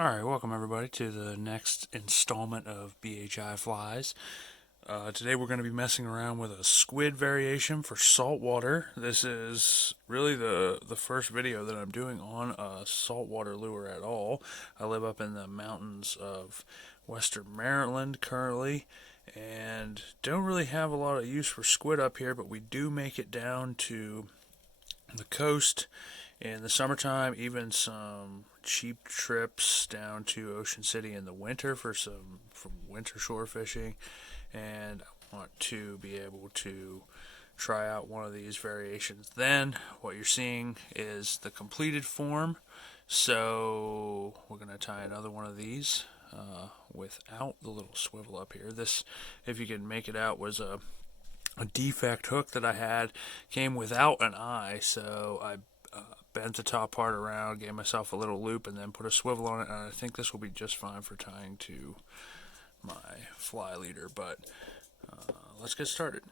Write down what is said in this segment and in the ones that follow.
Alright, welcome everybody to the next installment of BHI Flies. Today we're going to be messing around with a squid variation for saltwater. This is really the first video that I'm doing on a saltwater lure at all. I live up in the mountains of western Maryland currently and don't really have a lot of use for squid up here, but we do make it down to the coast in the summertime, even some cheap trips down to Ocean City in the winter for some winter shore fishing. And I want to be able to try out one of these variations. Then what you're seeing is the completed form. So we're going to tie another one of these without the little swivel up here. This, if you can make it out, was a defect hook that I had. Came without an eye, so I bent the top part around, gave myself a little loop, and then put a swivel on it, and I think this will be just fine for tying to my fly leader. But let's get started.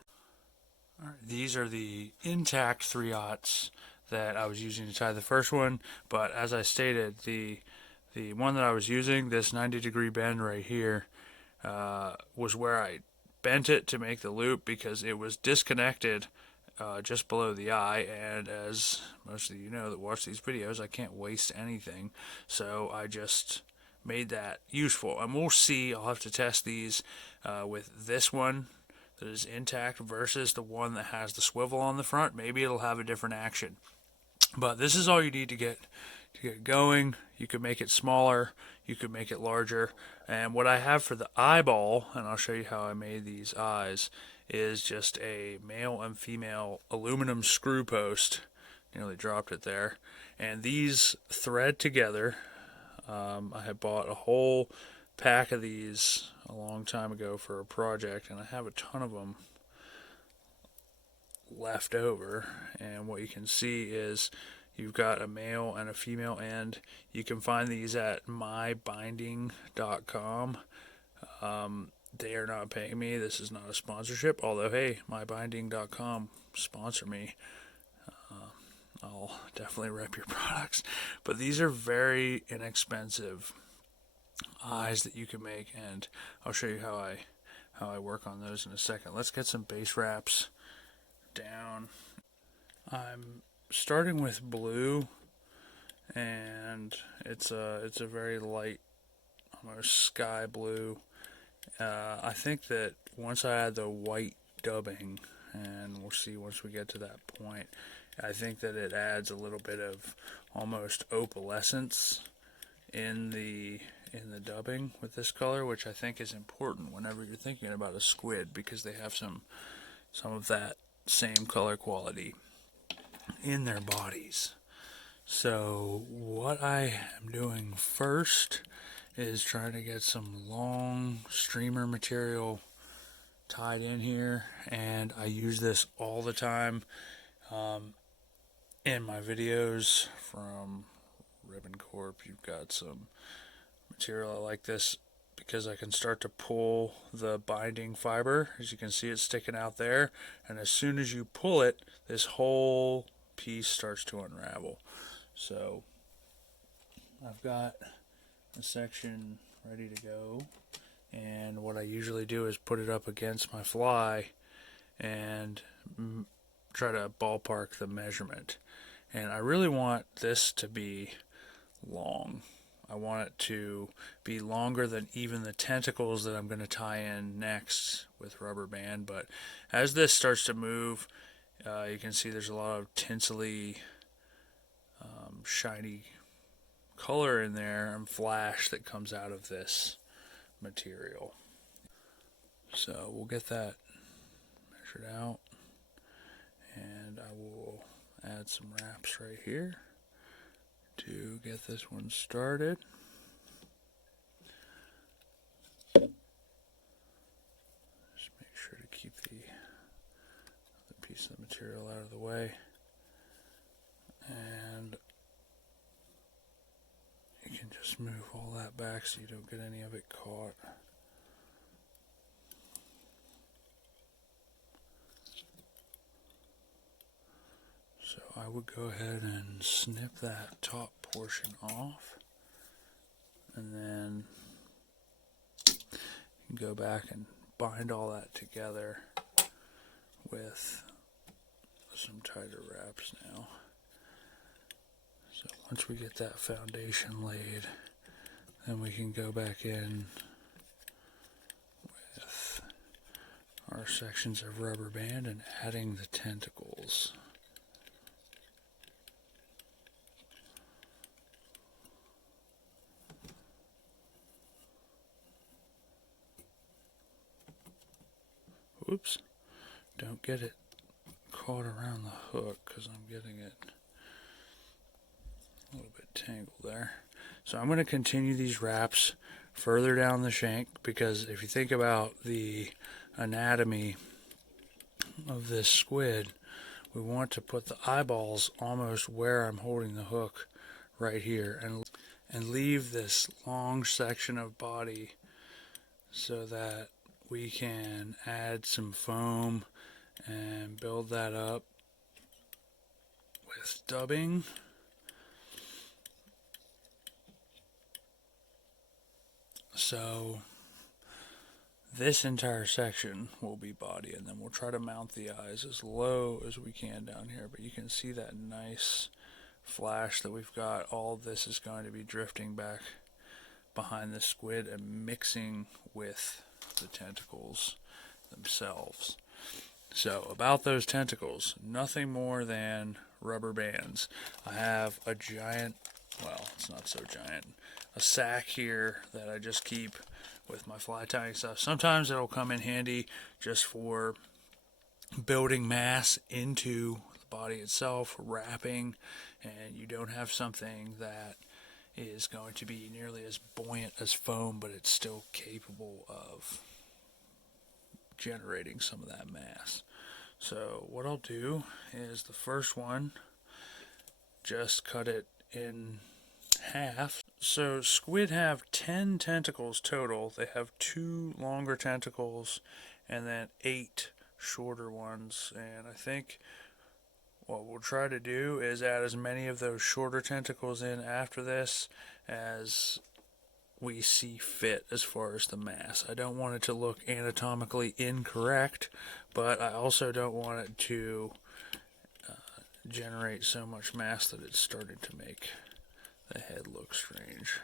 All right, these are the intact 3/0s that I was using to tie the first one, but as I stated, the one that I was using, this 90-degree bend right here, was where I bent it to make the loop because it was disconnected just below the eye, and as most of you know that watch these videos, I can't waste anything, so I just made that useful. And we'll see, I'll have to test these with this one that is intact versus the one that has the swivel on the front. Maybe it'll have a different action, but this is all you need to get going. You could make it smaller, you could make it larger, and what I have for the eyeball, and I'll show you how I made these eyes, is just a male and female aluminum screw post. Nearly dropped it there. And these thread together. I had bought a whole pack of these a long time ago for a project, and I have a ton of them left over. And what you can see is you've got a male and a female end. You can find these at mybinding.com. They are not paying me. This is not a sponsorship. Although, hey, mybinding.com, sponsor me. I'll definitely rep your products. But these are very inexpensive eyes that you can make, and I'll show you how I work on those in a second. Let's get some base wraps down. I'm starting with blue, and it's a very light, almost sky blue. I think that once I add the white dubbing, and we'll see once we get to that point, I think that it adds a little bit of almost opalescence in the dubbing with this color, which I think is important whenever you're thinking about a squid, because they have some of that same color quality in their bodies. So what I am doing first is trying to get some long streamer material tied in here, and I use this all the time in my videos from Ribbon Corp. You've got some material I like this because I can start to pull the binding fiber. As you can see, it's sticking out there, and as soon as you pull it, this whole piece starts to unravel. So I've got a section ready to go, and what I usually do is put it up against my fly and try to ballpark the measurement. And I really want this to be long. I want it to be longer than even the tentacles that I'm going to tie in next with rubber band. But as this starts to move, you can see there's a lot of tinselly, shiny color in there and flash that comes out of this material. So we'll get that measured out, and I will add some wraps right here to get this one started. Just make sure to keep the piece of the material out of the way, and you can just move all that back so you don't get any of it caught. So I would go ahead and snip that top portion off, and go back and bind all that together with some tighter wraps now. So once we get that foundation laid, then we can go back in with our sections of rubber band and adding the tentacles. Oops, don't get it caught around the hook because I'm getting it a little bit tangled there. So I'm going to continue these wraps further down the shank, because if you think about the anatomy of this squid, we want to put the eyeballs almost where I'm holding the hook right here, and leave this long section of body so that we can add some foam and build that up with dubbing. So this entire section will be body, and then we'll try to mount the eyes as low as we can down here, but you can see that nice flash that we've got. All of this is going to be drifting back behind the squid and mixing with the tentacles themselves. So about those tentacles, nothing more than rubber bands. I have a giant, well, it's not so giant, a sack here that I just keep with my fly tying stuff. Sometimes it'll come in handy just for building mass into the body itself, wrapping, and you don't have something that is going to be nearly as buoyant as foam, but it's still capable of generating some of that mass. So what I'll do is the first one, just cut it in half. So squid have 10 tentacles total. They have 2 longer tentacles and then 8 shorter ones, and I think what we'll try to do is add as many of those shorter tentacles in after this as we see fit as far as the mass. I don't want it to look anatomically incorrect, but I also don't want it to generate so much mass that it's starting to make the head look strange.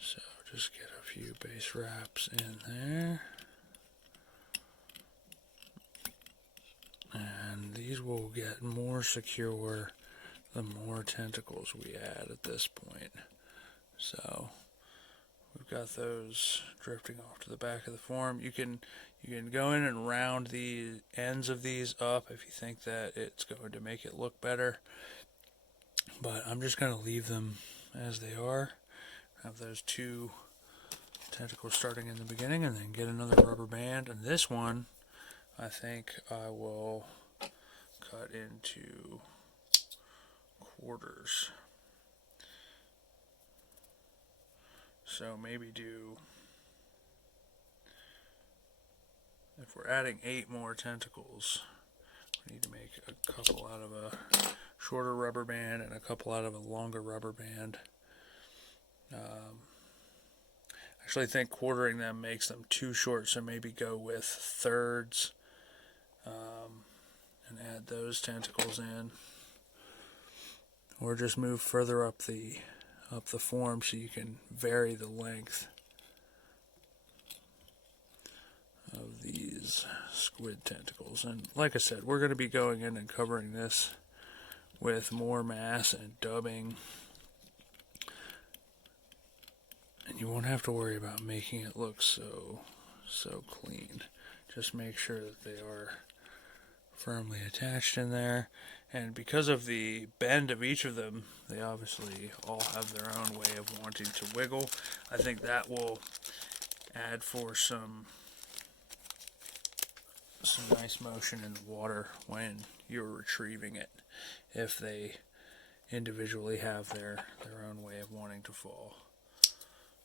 So just get a few base wraps in there. And these will get more secure the more tentacles we add at this point. So we've got those drifting off to the back of the form. You can go in and round the ends of these up if you think that it's going to make it look better. But I'm just going to leave them as they are. Have those 2 tentacles starting in the beginning, and then get another rubber band. And this one, I think I will cut into quarters. So maybe do, if we're adding 8 more tentacles, we need to make a couple out of a shorter rubber band and a couple out of a longer rubber band. Actually, I think quartering them makes them too short, so maybe go with thirds and add those tentacles in, or just move further up the form so you can vary the length of these squid tentacles. And like I said, we're going to be going in and covering this with more mass and dubbing, and you won't have to worry about making it look so clean. Just make sure that they are firmly attached in there, and because of the bend of each of them, they obviously all have their own way of wanting to wiggle. I think that will add for some nice motion in the water when you're retrieving it, if they individually have their own way of wanting to fall.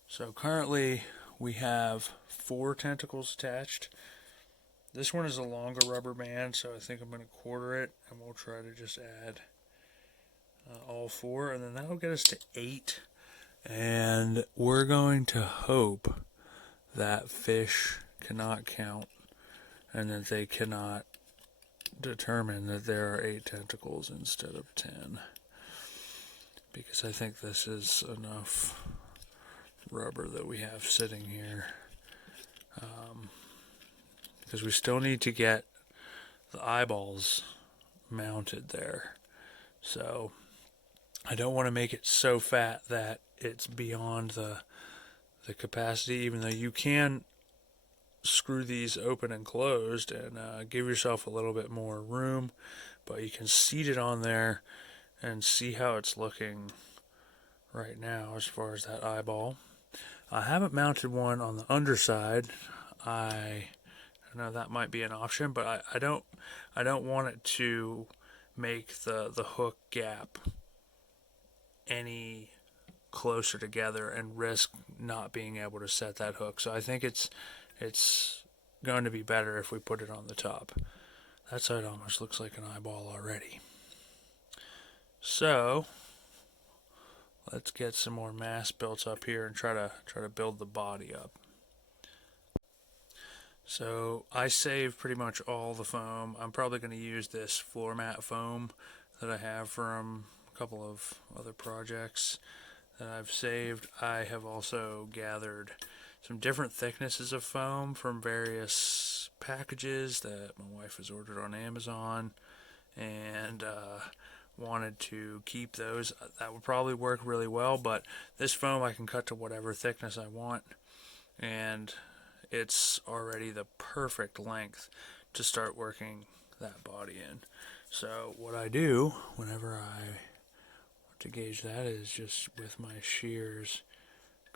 So currently we have 4 tentacles attached. This one is a longer rubber band, so I think I'm going to quarter it, and we'll try to just add all 4, and then that'll get us to 8 And we're going to hope that fish cannot count and that they cannot determine that there are 8 tentacles instead of 10. Because I think this is enough rubber that we have sitting here. Because we still need to get the eyeballs mounted there. So I don't want to make it so fat that it's beyond the capacity, even though you can screw these open and closed and give yourself a little bit more room, but you can seat it on there and see how it's looking right now as far as that eyeball. I haven't mounted one on the underside. I know that might be an option, but I don't want it to make the hook gap any closer together and risk not being able to set that hook. So I think it's going to be better if we put it on the top. That side almost looks like an eyeball already. So let's get some more mass built up here and try to build the body up. So I saved pretty much all the foam. I'm probably going to use this floor mat foam that I have from a couple of other projects that I've saved. I have also gathered some different thicknesses of foam from various packages that my wife has ordered on Amazon, and wanted to keep those. That would probably work really well, but this foam I can cut to whatever thickness I want, and it's already the perfect length to start working that body in. So what I do whenever I want to gauge that is just with my shears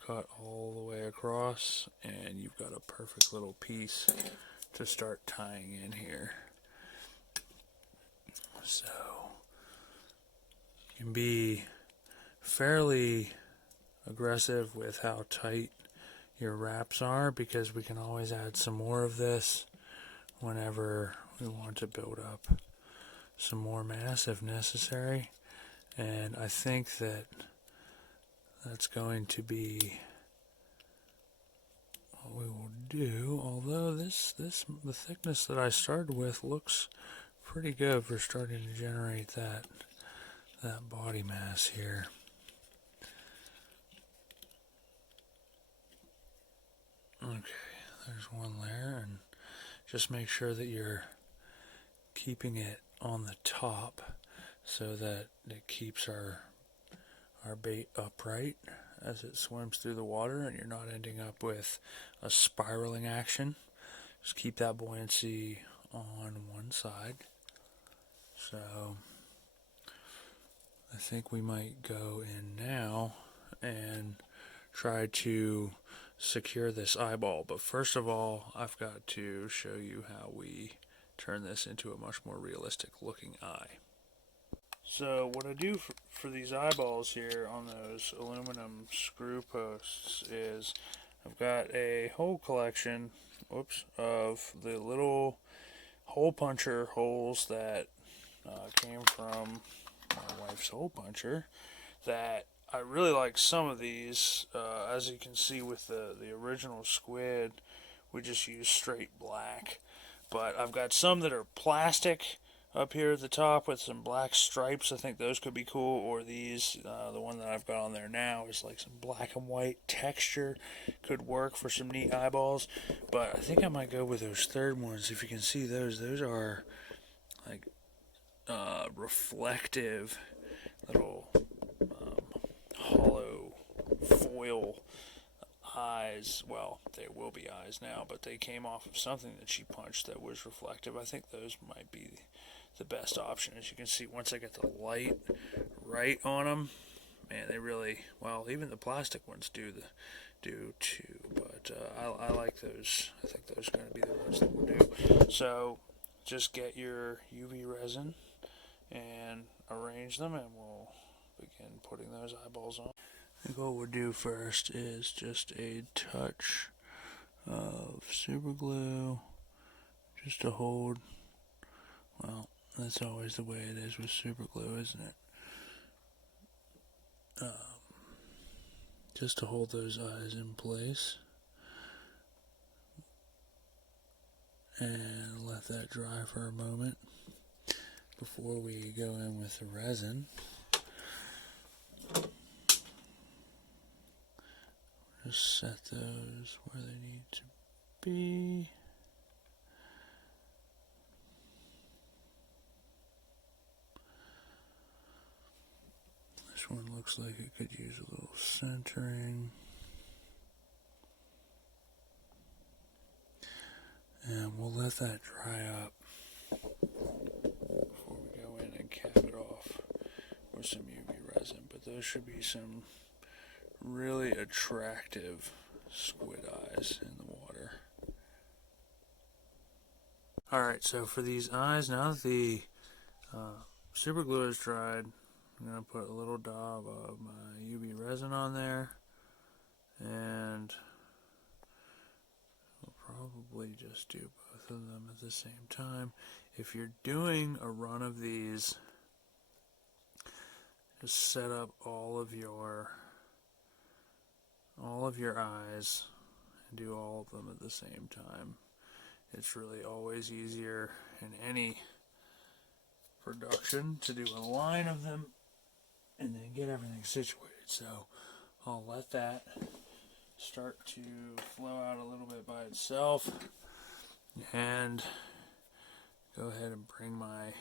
cut all the way across, and you've got a perfect little piece to start tying in here. So you can be fairly aggressive with how tight your wraps are, because we can always add some more of this whenever we want to build up some more mass if necessary. And I think that that's going to be what we will do, although the thickness that I started with looks pretty good for starting to generate that body mass here. Okay, there's one there, and just make sure that you're keeping it on the top so that it keeps our bait upright as it swims through the water, and you're not ending up with a spiraling action. Just keep that buoyancy on one side. So I think we might go in now and try to secure this eyeball. But first of all, I've got to show you how we turn this into a much more realistic looking eye. So what I do for these eyeballs here on those aluminum screw posts is I've got a whole collection of the little hole puncher holes that came from my wife's hole puncher. That I really like some of these. As you can see with the original Squid, we just use straight black. But I've got some that are plastic up here at the top with some black stripes. I think those could be cool. Or these, the one that I've got on there now is like some black and white texture. Could work for some neat eyeballs. But I think I might go with those third ones. If you can see those are like reflective little hollow foil eyes. Well, they will be eyes now, but they came off of something that she punched that was reflective. I think those might be the best option. As you can see, once I get the light right on them, man, they really, well, even the plastic ones do too, but I like those. I think those are going to be the ones that we'll do. So just get your UV resin and arrange them, and we'll begin putting those eyeballs on. I think what we'll do first is just a touch of super glue just to hold. Well, that's always the way it is with super glue, isn't it? just to hold those eyes in place. And let that dry for a moment before we go in with the resin. Just set those where they need to be. This one looks like it could use a little centering. And we'll let that dry up before we go in and cap it off with some UV resin. But those should be some really attractive squid eyes in the water. Alright, so for these eyes, now that the super glue is dried, I'm going to put a little dab of my UV resin on there, and we'll probably just do both of them at the same time. If you're doing a run of these, just set up all of your eyes and do all of them at the same time. It's really always easier in any production to do a line of them and then get everything situated. So I'll let that start to flow out a little bit by itself, and go ahead and bring my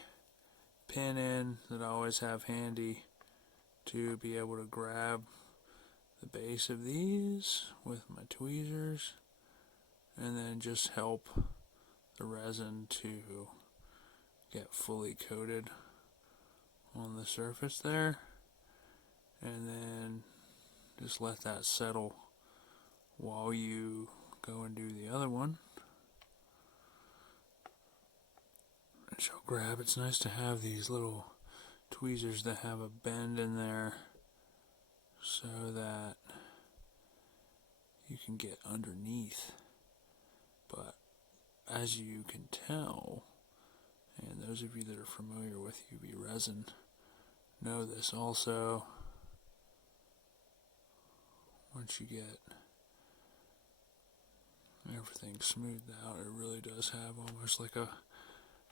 pin in that I always have handy to be able to grab the base of these with my tweezers, and then just help the resin to get fully coated on the surface there, and then just let that settle while you go and do the other one. And she'll grab. It's nice to have these little tweezers that have a bend in there so that you can get underneath. But as you can tell, and those of you that are familiar with UV resin know this also, once you get everything smoothed out, it really does have almost like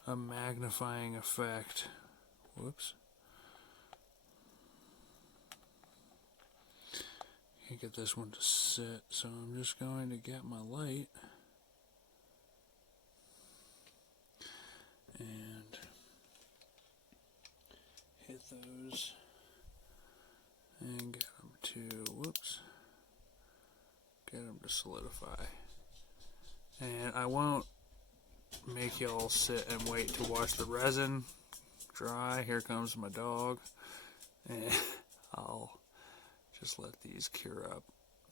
a magnifying effect. Whoops. Can't get this one to sit, so I'm just going to get my light and hit those and get them to, get them to solidify. And I won't make y'all sit and wait to watch the resin dry. Here comes my dog, and I'll just let these cure up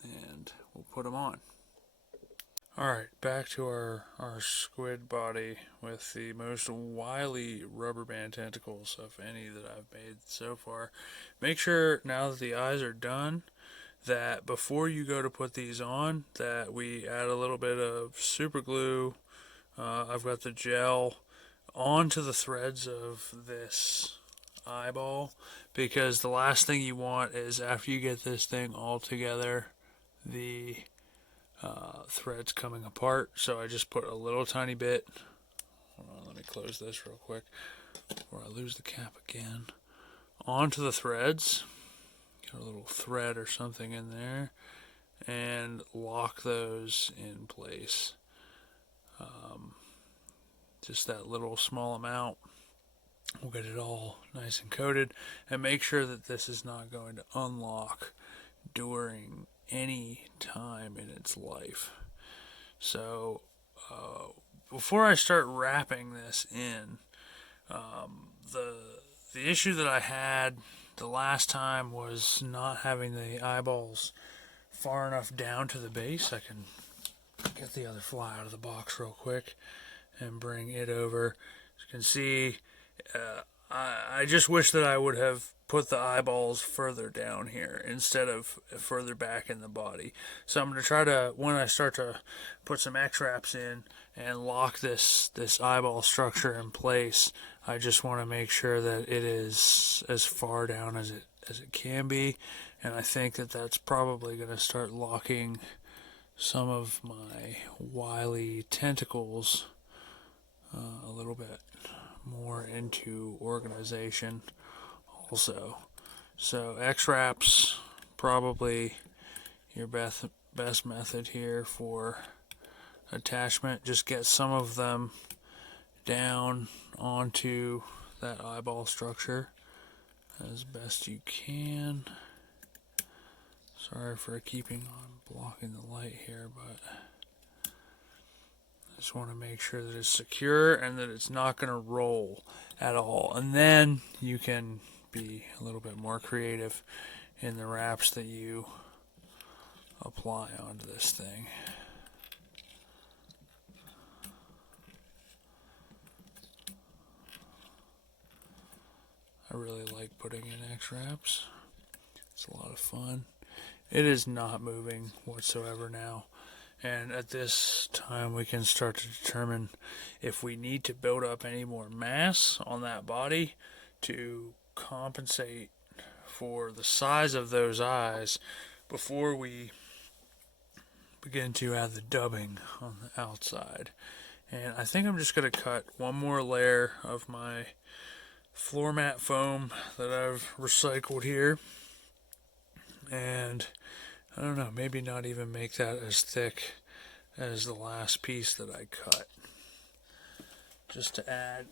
and we'll put them on. Alright, back to our squid body with the most wily rubber band tentacles of any that I've made so far. Make sure now that the eyes are done that before you go to put these on, that we add a little bit of super glue. I've got the gel onto the threads of this eyeball, because the last thing you want is, after you get this thing all together, the threads coming apart. So I just put a little tiny bit, hold on, let me close this real quick before I lose the cap again, onto the threads. Get a little thread or something in there and lock those in place. Just that little small amount. We'll get it all nice and coated, and make sure that this is not going to unlock during any time in its life. So before I start wrapping this in, the issue that I had the last time was not having the eyeballs far enough down to the base. I can get the other fly out of the box real quick and bring it over. As you can see, I just wish that I would have put the eyeballs further down here instead of further back in the body. So I'm going to try to, when I start to put some X-wraps in and lock this eyeball structure in place, I just want to make sure that it is as far down as as it can be, and I think that that's probably going to start locking some of my wily tentacles a little bit more into organization also. So X-wraps probably your best method here for attachment. Just get some of them down onto that eyeball structure as best you can. Sorry for keeping on blocking the light here, but I just want to make sure that it's secure and that it's not going to roll at all. And then you can be a little bit more creative in the wraps that you apply onto this thing. I really like putting in X-wraps. It's a lot of fun. It is not moving whatsoever now. And at this time we can start to determine if we need to build up any more mass on that body to compensate for the size of those eyes before we begin to add the dubbing on the outside. And I think I'm just going to cut one more layer of my floor mat foam that I've recycled here, and I don't know, maybe not even make that as thick as the last piece that I cut, just to add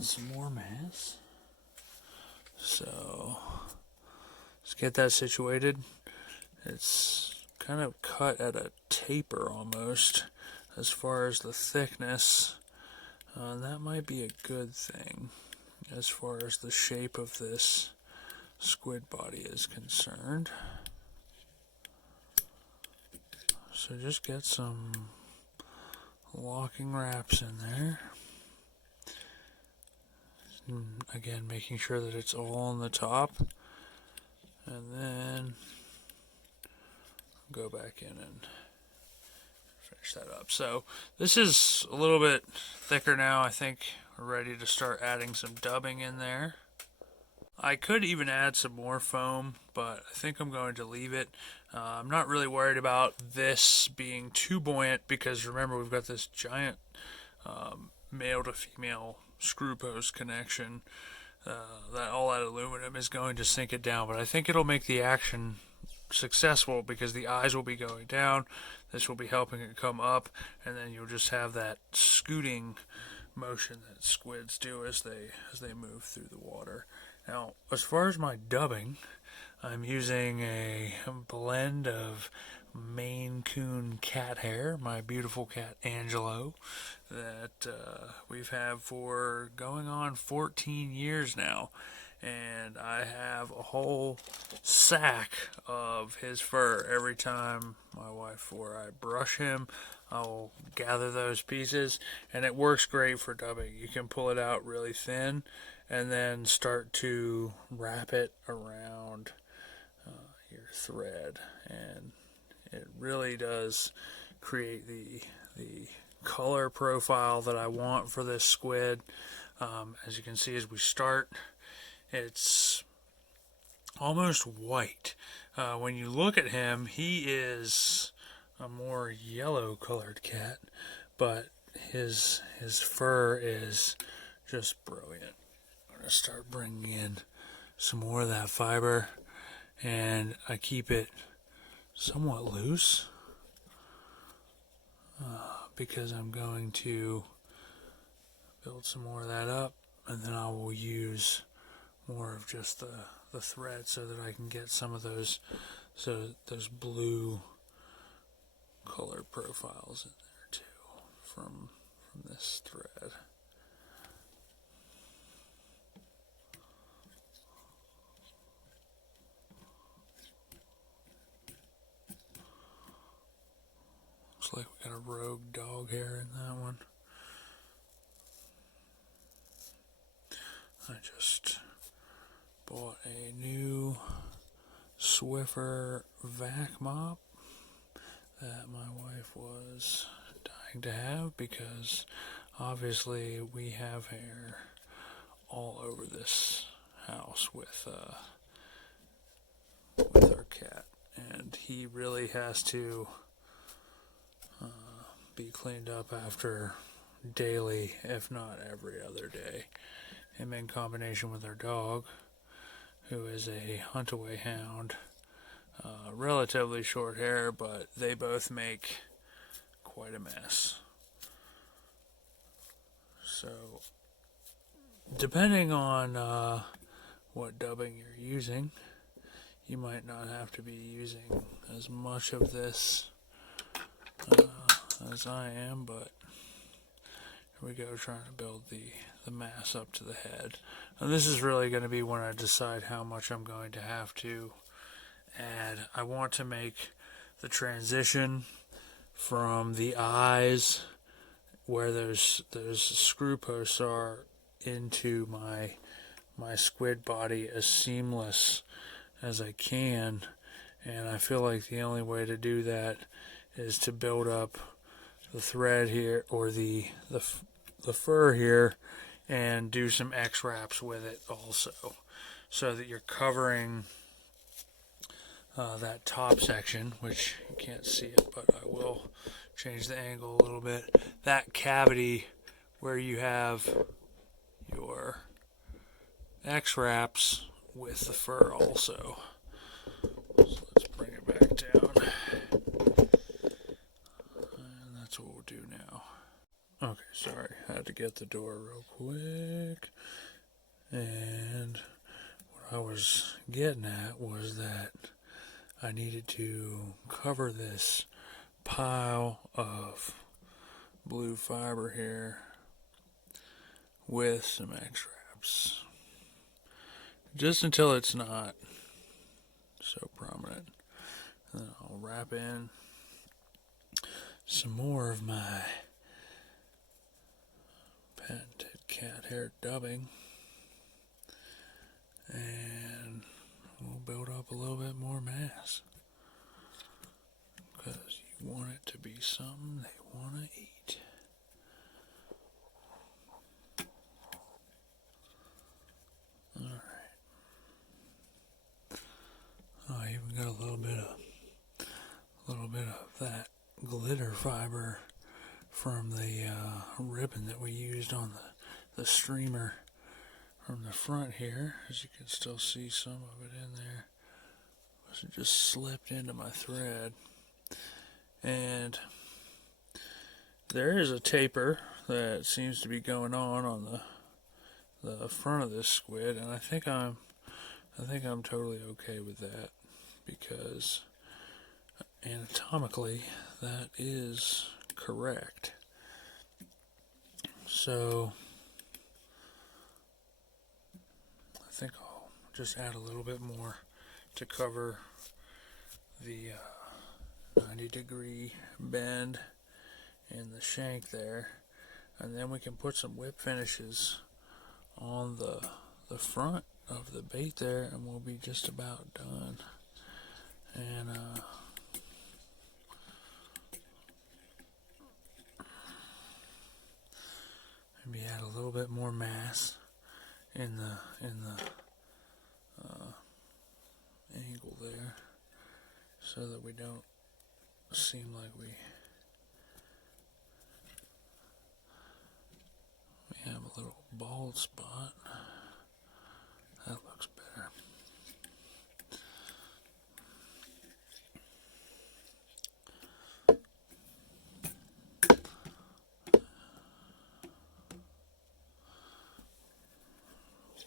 some more mass. So let's get that situated. It's kind of cut at a taper almost as far as the thickness. That might be a good thing as far as the shape of this squid body is concerned. So just get some locking wraps in there. Again, making sure that it's all on the top. And then go back in and finish that up. So this is a little bit thicker now. I think we're ready to start adding some dubbing in there. I could even add some more foam, but I think I'm going to leave it. I'm not really worried about this being too buoyant because remember we've got this giant male to female screw post connection. That all that aluminum is going to sink it down, but I think it'll make the action successful because the eyes will be going down. This will be helping it come up, and then you'll just have that scooting motion that squids do as they move through the water. Now, as far as my dubbing, I'm using a blend of Maine Coon cat hair, my beautiful cat Angelo, that we've had for going on 14 years now. And I have a whole sack of his fur. Every time my wife or I brush him, I'll gather those pieces, and it works great for dubbing. You can pull it out really thin and then start to wrap it around your thread, and it really does create the color profile that I want for this squid. As you can see, as we start, it's almost white. When you look at him, he is a more yellow colored cat, but his fur is just brilliant. I'm going to start bringing in some more of that fiber, and I keep it somewhat loose because I'm going to build some more of that up, and then I will use more of just the thread so that I can get some of those blue color profiles in there too from this thread. Looks like we got a rogue dog hair in that one. I just bought a new Swiffer vac mop that my wife was dying to have because obviously we have hair all over this house with he really has to be cleaned up after daily, if not every other day. Him in combination with our dog, who is a hunt-away hound. Relatively short hair, but they both make quite a mess. So, depending on what dubbing you're using, you might not have to be using as much of this as I am, but here we go, trying to build the mass up to the head. And this is really going to be when I decide how much I'm going to have to add. I want to make the transition from the eyes, where those screw posts are, into my squid body as seamless as I can. And I feel like the only way to do that is to build up the thread here, or the fur here, and do some X-wraps with it also, so that you're covering that top section, which you can't see it, but I will change the angle a little bit. That cavity where you have your X-wraps with the fur also. So let's bring it back down. And that's what we'll do now. Okay, sorry, I had to get the door real quick. And what I was getting at was that I needed to cover this pile of blue fiber here with some X-wraps, just until it's not so prominent. And then I'll wrap in some more of my patented cat hair dubbing, and we'll build up a little bit more mass, because you want it to be something they want to eat. Alright. Oh, I even got a little bit of that glitter fiber from the ribbon that we used on the streamer from the front here. As you can still see some of it in there. It just slipped into my thread. And there is a taper that seems to be going on the front of this squid, and I think I'm totally okay with that, because anatomically that is correct. So I think I'll just add a little bit more to cover the 90-degree bend in the shank there, and then we can put some whip finishes on the front of the bait there, and we'll be just about done. And maybe add a little bit more mass in the angle there, so that we don't seem like we have a little bald spot. That looks better.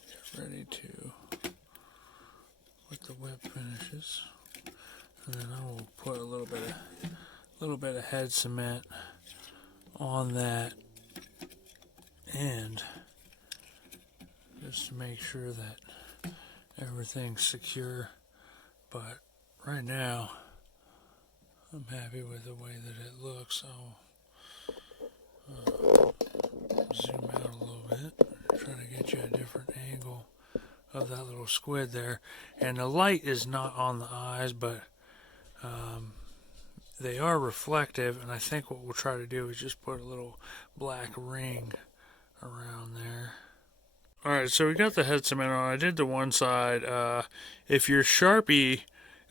Get ready to put the whip finishes, and then I will put a little bit of head cement on that end, just to make sure that everything's secure. But right now I'm happy with the way that it looks. I'll zoom out a little bit, try to get you a different angle of that little squid there. And the light is not on the eyes, but they are reflective, and I think what we'll try to do is just put a little black ring around there. Alright, so we got the head cement on. I did the one side. If your Sharpie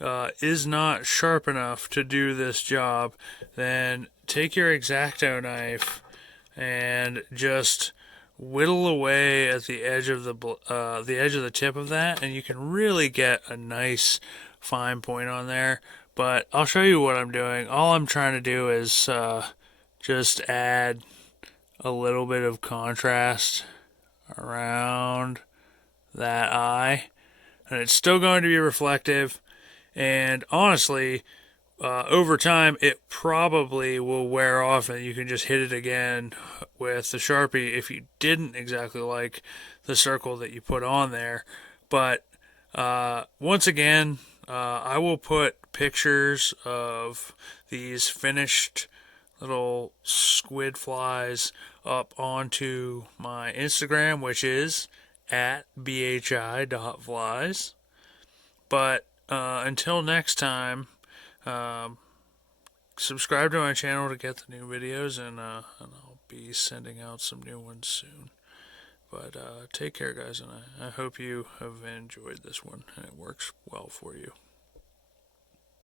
is not sharp enough to do this job, then take your X-Acto knife and just whittle away at the edge of the tip of that, and you can really get a nice fine point on there. But I'll show you what I'm doing. All I'm trying to do is just add a little bit of contrast around that eye, and it's still going to be reflective. And honestly, over time, it probably will wear off, and you can just hit it again with the Sharpie if you didn't exactly like the circle that you put on there. But once again, I will put pictures of these finished little squid flies up onto my Instagram, which is at bhi.flies. But until next time, um, subscribe to my channel to get the new videos, and I'll be sending out some new ones soon. But take care, guys, and I hope you have enjoyed this one and it works well for you.